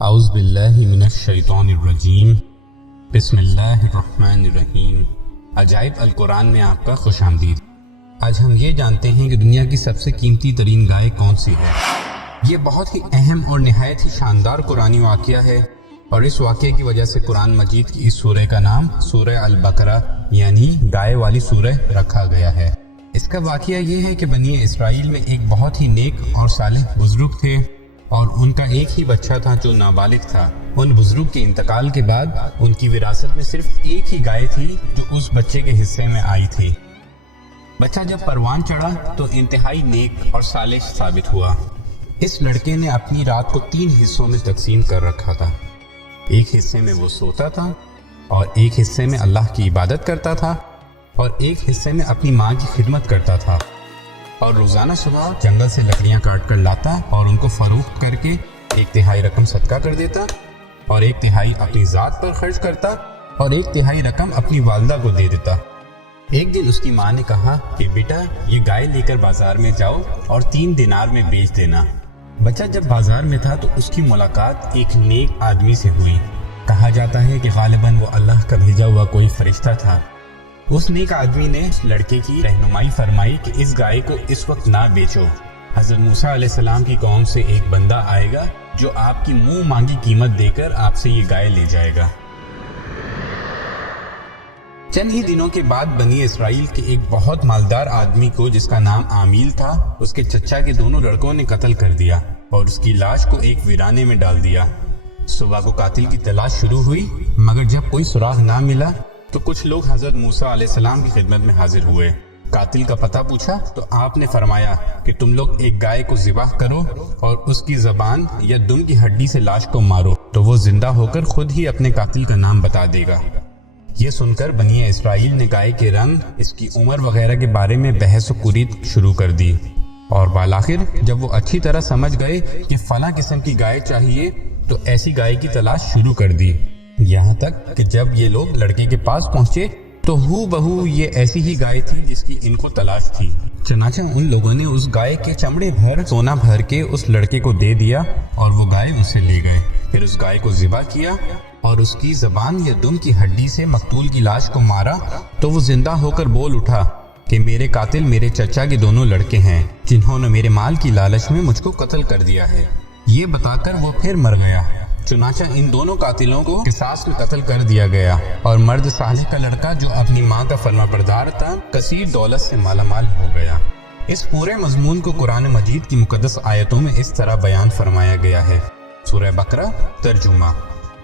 अऊज़ु बिल्लाहि मिनश शैतानिर-रजीम। बिस्मिल्लाहिर्रहमानिर्रहीम। अजाइब अल कुरान में आपका खुशामदीद। आज हम ये जानते हैं कि दुनिया की सबसे कीमती तरीन गाय कौन सी है। ये बहुत ही अहम और निहायत ही शानदार कुरानी वाक़या है और इस वाक़े की वजह से कुरान मजीद की इस सूरह का नाम सूरह अल बकरा यानी गाय वाली सूरह रखा गया है। इसका वाक़या ये है कि बनी इसराइल में एक बहुत ही नेक और सालेह बुजुर्ग थे और उनका एक ही बच्चा था जो नाबालिग था। उन बुजुर्ग के इंतकाल के बाद उनकी विरासत में सिर्फ एक ही गाय थी जो उस बच्चे के हिस्से में आई थी। बच्चा जब परवान चढ़ा तो इंतहाई नेक और सालेह साबित हुआ। इस लड़के ने अपनी रात को 3 हिस्सों में तकसीम कर रखा था। एक हिस्से में वो सोता था और एक हिस्से में अल्लाह की इबादत करता था और एक हिस्से में अपनी माँ की खिदमत करता था और रोज़ाना सुबह जंगल से लकड़ियाँ काट कर लाता और उनको फरोख्त करके 1/3 रकम सदका कर देता और 1/3 अपनी ज़ात पर खर्च करता और 1/3 रकम अपनी वालदा को दे देता। एक दिन उसकी माँ ने कहा कि बेटा ये गाय लेकर बाजार में जाओ और 3 दिनार में बेच देना। बच्चा जब बाजार में था तो उसकी मुलाकात एक नेक आदमी से हुई। कहा जाता है कि गालिबन वो अल्लाह का भेजा हुआ कोई फरिश्ता था। उस नेक आदमी ने उस लड़के की रहनुमाई फरमाई कि इस गाय को इस वक्त ना बेचो। हज़रत मूसा अलैहिस्सलाम की कौम से एक बंदा आएगा जो आपकी मुंह मांगी कीमत देकर आपसे ये गाय ले जाएगा। चंद ही दिनों के बाद बनी इसराइल के एक बहुत मालदार आदमी को जिसका नाम आमील था उसके चचा के दोनों लड़कों ने कत्ल कर दिया और उसकी लाश को एक वीराने में डाल दिया। सुबह को कातिल की तलाश शुरू हुई मगर जब कोई सुराग ना मिला तो कुछ लोग हजरत मूसा अलैहिस्सलाम की खिदमत में हाजिर हुए। कातिल का पता पूछा तो आपने फरमाया कि तुम लोग एक गाय को ज़िबाह करो और उसकी ज़बान या दुम की हड्डी से लाश को मारो तो वो जिंदा होकर खुद ही अपने कातिल का नाम बता देगा। ये सुनकर बनी इसराइल ने गाय के रंग, इसकी उम्र वगैरह के बारे में बहस व कुरीद शुरू कर दी और बालाखिर जब वो अच्छी तरह समझ गए कि फला किस्म की गाय चाहिए तो ऐसी गाय की तलाश शुरू कर दी। यहाँ तक कि जब ये लोग लड़के के पास पहुँचे तो हू बहू ये ऐसी ही गाय थी जिसकी इनको तलाश थी। चनाचा उन लोगों ने उस गाय के चमड़े भर सोना भर के उस लड़के को दे दिया और वो गाय उसे ले गए। फिर उस गाय को ज़िबा किया और उसकी ज़बान या दुम की हड्डी से मकतूल की लाश को मारा तो वो जिंदा होकर बोल उठा कि मेरे कातिल मेरे चचा के दोनों लड़के हैं जिन्होंने मेरे माल की लालच में मुझको कत्ल कर दिया है। ये बताकर वो फिर मर गया। चुनाचा इन दोनों कातिलों को किसास में कत्ल कर दिया गया और मर्द सालिह का लड़का जो अपनी माँ का फरमाबरदार था कसीर दौलत से मालामाल हो गया। इस पूरे मजमून को कुरान मजीद की मुकद्दस आयतों में इस तरह बयान फरमाया गया है। सूरह बकरा तर्जुमा।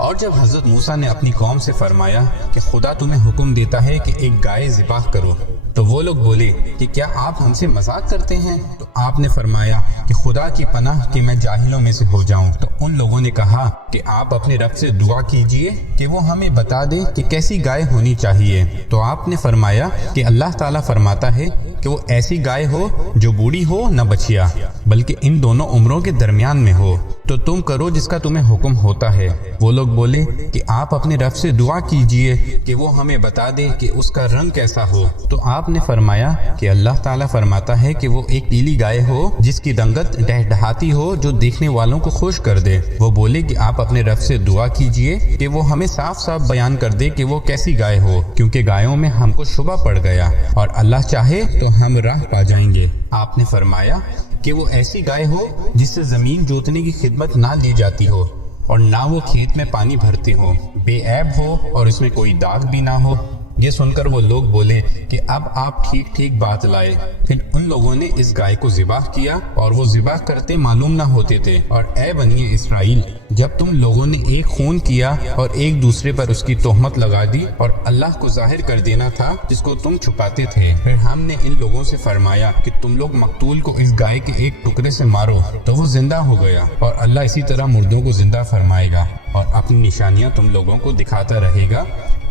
और जब हजरत मूसा ने अपनी कौम से फरमाया कि खुदा तुम्हें हुक्म देता है कि एक गाय ज़िबाह करो तो वो लोग बोले कि क्या आप हमसे मजाक करते हैं। तो आपने फरमाया कि खुदा की पनाह कि मैं जाहिलों में से हो जाऊं। तो उन लोगों ने कहा कि आप अपने रब से दुआ कीजिए कि वो हमें बता दे कि कैसी गाय होनी चाहिए। तो आपने फरमाया कि अल्लाह ताला फरमाता है कि वो ऐसी गाय हो जो बूढ़ी हो न बचिया बल्कि इन दोनों उम्रों के दरमियान में हो। तो तुम करो जिसका तुम्हें हुक्म होता है। वो लोग बोले कि आप अपने रब से दुआ कीजिए कि वो हमें बता दे कि उसका रंग कैसा हो। तो आपने फरमाया कि अल्लाह ताला फरमाता है कि वो एक पीली गाय हो जिसकी रंगत डहडहाती हो जो देखने वालों को खुश कर दे। वो बोले कि आप अपने रब से दुआ कीजिए कि वो हमें साफ साफ बयान कर दे कि वो कैसी गाय हो क्योंकि गायों में हमको शुबा पड़ गया और अल्लाह चाहे तो हम राह पा जाएंगे। आपने फरमाया कि वो ऐसी गाय हो जिससे जमीन जोतने की खिदमत ना ली जाती हो और ना वो खेत में पानी भरते हो, बेऐब हो और इसमें कोई दाग भी ना हो। ये सुनकर वो लोग बोले कि अब आप ठीक ठीक बात लाए। फिर उन लोगों ने इस गाय को ज़िबाह किया और वो ज़िबाह करते मालूम ना होते थे। और ए बनी इसराइल जब तुम लोगों ने एक खून किया और एक दूसरे पर उसकी तोहमत लगा दी और अल्लाह को जाहिर कर देना था जिसको तुम छुपाते थे। फिर हमने इन लोगों से फरमाया कि तुम लोग मकतूल को इस गाय के एक टुकड़े से मारो तो वो जिंदा हो गया और अल्लाह इसी तरह मुर्दों को जिंदा फरमाएगा और अपनी निशानियां तुम लोगों को दिखाता रहेगा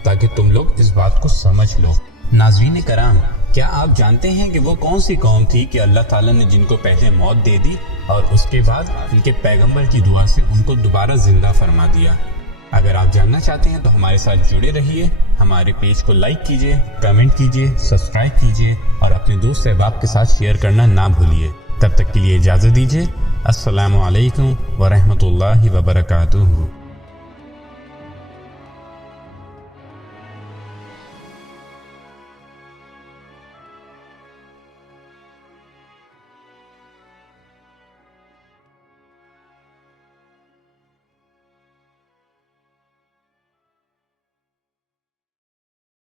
ताकि तुम लोग इस बात को समझ लो। नाज़रीन कराम, क्या आप जानते हैं कि वो कौन सी कौम थी कि अल्लाह ताला ने जिनको पहले मौत दे दी और उसके बाद उनके पैगंबर की दुआ से उनको दोबारा जिंदा फरमा दिया। अगर आप जानना चाहते हैं तो हमारे साथ जुड़े रहिए। हमारे पेज को लाइक कीजिए, कमेंट कीजिए, सब्सक्राइब कीजिए और अपने दोस्त अहबाब के साथ शेयर करना ना भूलिए। तब तक के लिए इजाज़त दीजिए। السلام علیکم ورحمۃ اللہ وبرکاتہ.